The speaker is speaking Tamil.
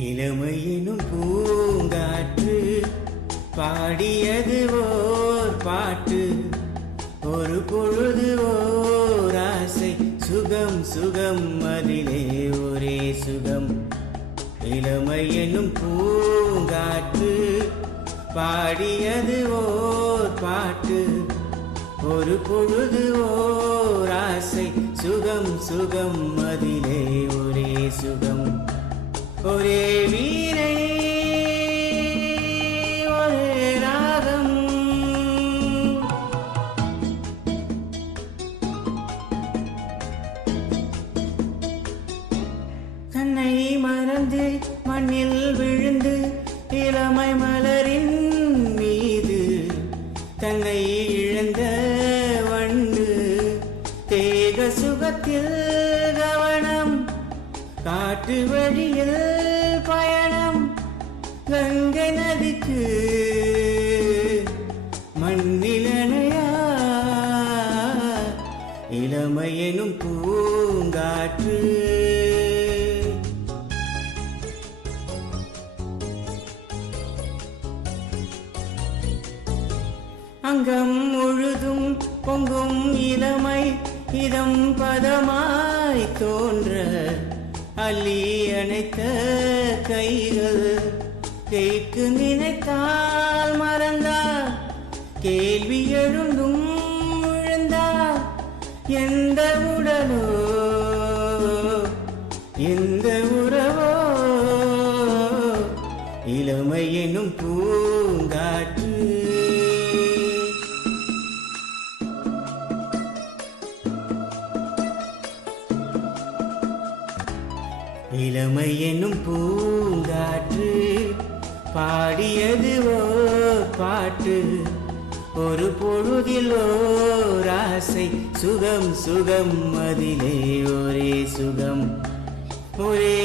இளமை எனும் பூங்காற்று பாடியது ஓர் பாட்டு. ஒரு பொழுது ஓர் ஆசை, சுகம் சுகம் அதிலே ஒரே சுகம். இளமை எனும் பூங்காற்று பாடியது ஓர் பாட்டு. ஒரு பொழுது ஓர் ஆசை, சுகம் சுகம் அதிலே ஒரே சுகம். ஒரே வீணை ஒரே ராகம், தன்னை மறந்து மண்ணில் விழுந்து இளமை மலரின் மீது தன்னை இழந்த வண்டு. தேக சுகத்தில் கவனம், காட்டு வழியில் பயணம். கங்கை நதிக்கு மண்ணிலனையா இளமை எனும் பூங்காற்று. அங்கம் முழுதும் பொங்கும் இளமை, இதம் பதமாய் தோன்ற அள்ளி அணைத்த கைகள். கேட்கு நினைத்தால் மறந்தார், கேள்வி எழுந்தும் விழுந்தார். எந்த உடலோ எந்த உறவோ இளமை எனும் பூங்காற்று. இளமை என்னும் பூங்காற்று பாடியது ஓர் பாட்டு. ஒரு பொழுதில் ஓர் ஆசை, சுகம் சுகம் அதிலே ஒரே சுகம். ஒரே